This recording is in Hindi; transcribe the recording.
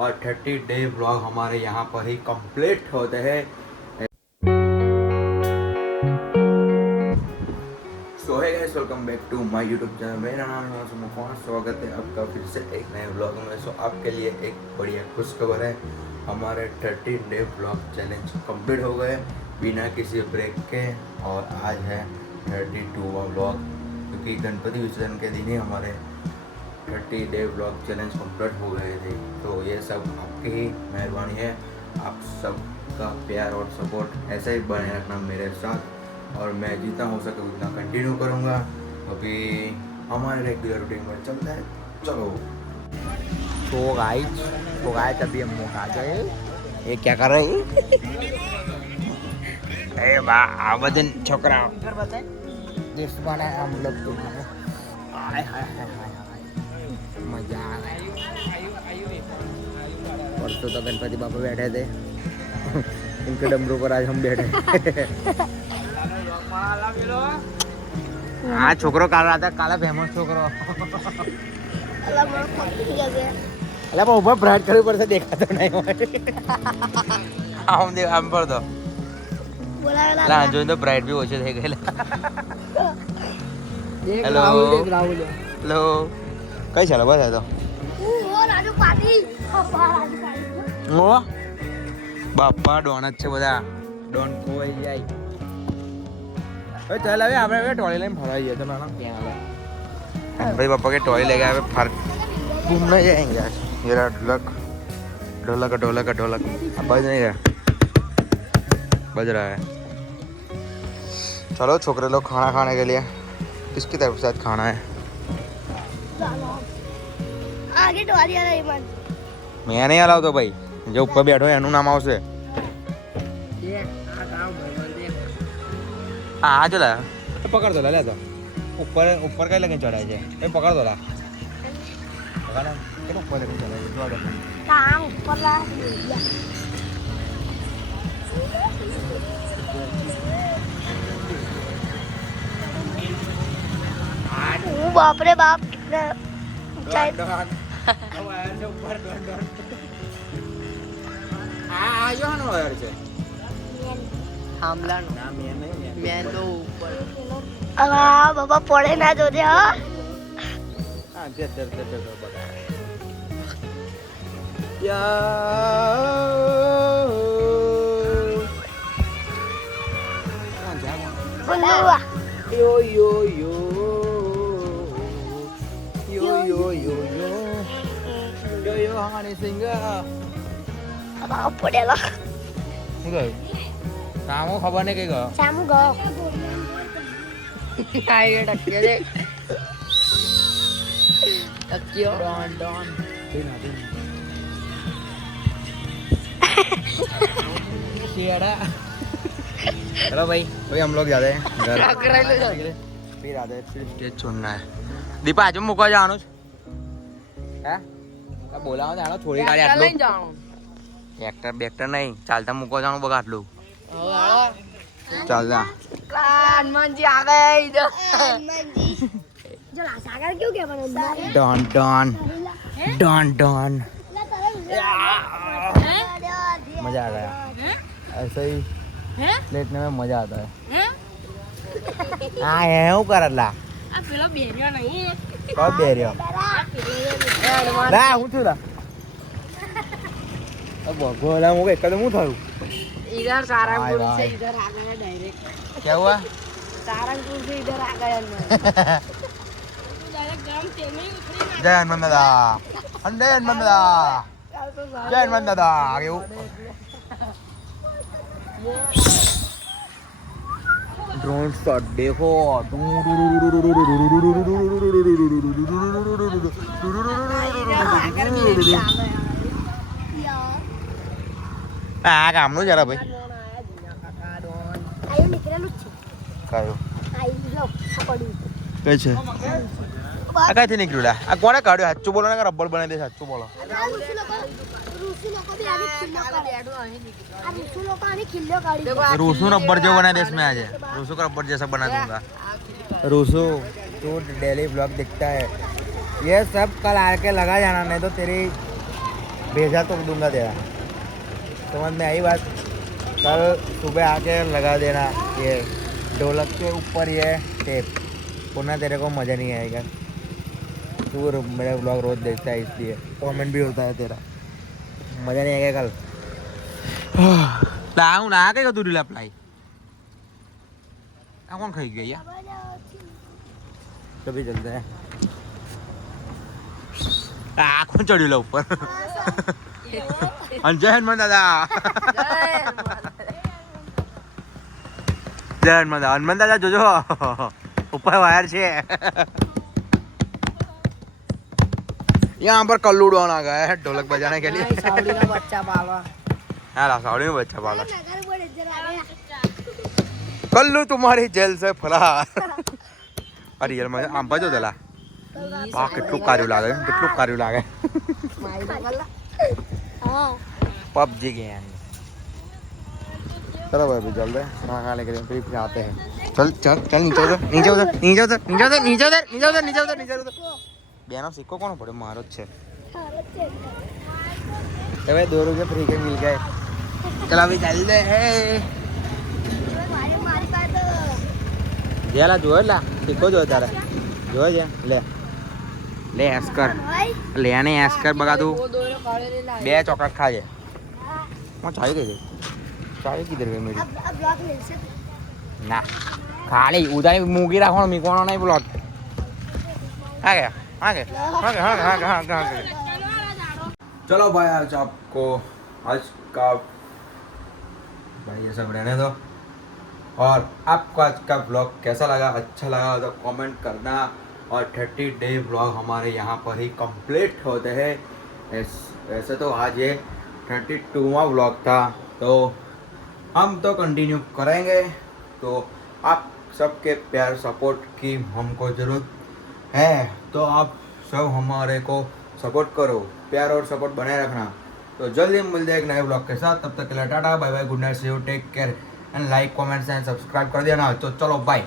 और 30 डे व्लॉग हमारे यहाँ पर ही कंप्लीट होते हैं। सो है guys, welcome back to my YouTube channel. मेरा नाम है मुफान। स्वागत है आपका फिर से एक नए व्लॉग में। सो आपके लिए एक बढ़िया खुशखबर है, हमारे 30 डे व्लॉग चैलेंज कंप्लीट हो गए बिना किसी ब्रेक के। और आज है 32वां व्लॉग, क्योंकि गणपति विसर्जन के दिन ही हमारे 30 डे व्लॉग चैलेंज कंप्लीट हो गए थे। तो ये सब आपकी ही मेहरबानी है, आप सबका प्यार और सपोर्ट ऐसे ही बने रखना मेरे साथ, और मैं जितना हो सके उतना कंटिन्यू करूँगा, क्योंकि हमारे रेगुलर रूटीन में चलता है। चलो तो गाइस अभी हम लोग आ गए। ये क्या कर रहे हैं? अरे वाह बदन छोकरा दिस बना है हम लोग तो। हाय हाय हाय हाय मजा आ रहा है। परसों तो गणपति बाबा बैठे थे इनके डमरू पर आज हम बैठे। हाँ छोकरो काल रहा था, काला फेमस छोकरो। अरे वो ऊपर ब्राइट करे ऊपर से देखा तो नहीं हम देख हम पर तो ला जो तो ब्राइट भी ओछे थे गए। हेलो हेलो कई चला बस है तो ओ બાપા ડોન જ છે બધા, ડોન કોઈ જાય। હવે ચાલ હવે આપણે ટોળી લઈને ફરાઈ જઈએ તો ના ક્યાં આવે भाई पापा के टॉय ले गए, फर घूमने जाएंगे आज। मेरा ढोलक ढोलक ढोलक ढोलक बज नहीं रहा, बज रहा है। चलो छोकरे लोग खाना खाने के लिए किसकी तरफ से खाना है? आगे टोली रही मन मैं नहीं अलाव तो भाई जो ऊपर बैठो है एनु नाम आवशे। हाँ चला पकड़ दो ले तो ऊपर ऊपर कहीं लगे चढ़ाए છે એ પકડ દો લા પકડ કે ऊपर लगे चढ़ाए जो दो टांग ऊपर ला बाप रे बाप कितना ऊंचाई। ऊपर आ जो हनो यार છે થાંભલાનું ના મેન નહીં મેન તો ઉપર अला बाबा पड़े ना जो दे। हाँ हां दे बता या बुलुआ यो यो यो यो यो यो यो यो यो हाने सिंगा अब पड़े ला શું ગયું નામો ખબર નહીં કઈ ગયો सामू गो આઈ ટક્યો રે ટક્યો डॉन डॉन शेड़ा। चलो भाई अभी हम लोग जाते हैं घर, फिर आते हैं, फिर स्टेज छोड़ना है। दीपा आज मुको जानो है क्या बोला हो जानो थोड़ी गाड़ी आटलो લઈ જાણો एक्टर बेक्टर नहीं चालता मुको जानो बगा आटलो હવે હાલો चालता હનુમાનજી આ ગઈ જો जो ला सागर क्यों क्या बना डॉन डॉन डॉन डॉन मजा आ गया ऐसे ही लेटने में मजा आता है। हाँ है हूँ करला આ પેલો બેર્યો નહીં कब दे रहे हो ना हूँ थोड़ा अब गोला मुझे कदम उठाऊं इधर सारंगपुर बाय से बाय। इधर आ गया डायरेक्ट क्या हुआ सारंगपुर से इधर आ गया डायरेक्ट गरम तेल में ही उतरी जय हनुमान दादा जय हनुमान दादा जय हनुमान दादा आगे ड्रोन शॉट देखो આ કામનું જરા ભાઈ आयु निकलेલું છે કયું આયુ જો આ પડ્યું કઈ છે આ કઈથી નીકળ્યું લા આ કોણે કાઢ્યો સાચું બોલો ને કે રબર બનાવી દે સાચું બોલો રૂસુ લોકો બી આની ખિલ્લો કાઢે આ રૂસુ લોકો આની ખિલ્લો કાઢી रूसू रबर जो बना दे इसमें आज रूसू का रबर जैसा बना दूंगा। रूसू तू डेली ब्लॉग दिखता है, ये सब कल आके लगा जाना, नहीं तो तेरी भेजा तो दूंगा तेरा, समझ में आई बात। कल सुबह आके लगा देना ये ढोलक के ऊपर ये टेप, पुनः तेरे को मज़ा नहीं आएगा। तू मेरा ब्लॉग रोज देखता है इसलिए कमेंट भी होता है तेरा, मज़ा नहीं आएगा कल। लाऊं ना कहीं दूरी अप्लाई कौन खाई गई यार, कभी चलते हैं। कौन चढ़ी ला ऊपर जय हनुमान दादा, जय हनुमान दादा जो ऊपर वायर छे। यहाँ पर कल्लू डॉन आ गया है ढोलक बजाने के लिए। सावड़ी का बच्चा पाला हाँ सावड़ी में बच्चा पाला। कल्लू तुम्हारी जेल से फरार। अरे यार मैं आम बजो दिला કેટલું કાર્યું લાગે पबजी गेम। चलो भाई अभी चल रहे खाना खाने के लिए, फिर आते हैं। चल चल चल नीचे उधर नीचे उधर नीचे उधर नीचे उधर नीचे उधर नीचे उधर नीचे उधर नीचे उधर બેનો સિક્કો કોનો પડ્યો? મારો જ છે। હવે 2 રૂપિયા ફ્રી કે મિલ ગए। चल अभी चल दे है જેલા જોયો લા સિક્કો જોયો તારે જોયો છે લે લે એસ્કર લે આને એસ્કર બગા તું બે ચોકલેટ ખાજે। હું ચાવી ગઈ ચાવી કિધર ગઈ મેરી? ના ખાલી ઉધારી મૂકી રાખવાનો મીકવાનો નહીં બ્લોક। आ गया आ गया आ गया आ गया आ गया। चलो भाई आज आपको आज का भाई ये सब रहने दो, और आपको आज का ब्लॉग कैसा लगा, अच्छा लगा तो कमेंट करना। और 30 डे ब्लॉग हमारे यहाँ पर ही कंप्लीट होते हैं। वैसे तो आज ये 32वां ब्लॉग था, तो हम तो कंटिन्यू करेंगे। तो आप सबके प्यार सपोर्ट की हमको ज़रूरत है, तो आप सब हमारे को सपोर्ट करो, प्यार और सपोर्ट बनाए रखना। तो जल्दी मिलते हैं एक नए ब्लॉग के साथ, तब तक के लिए tata bye bye, good night, see you, take care and like comments and subscribe कर देना। तो चलो बाय।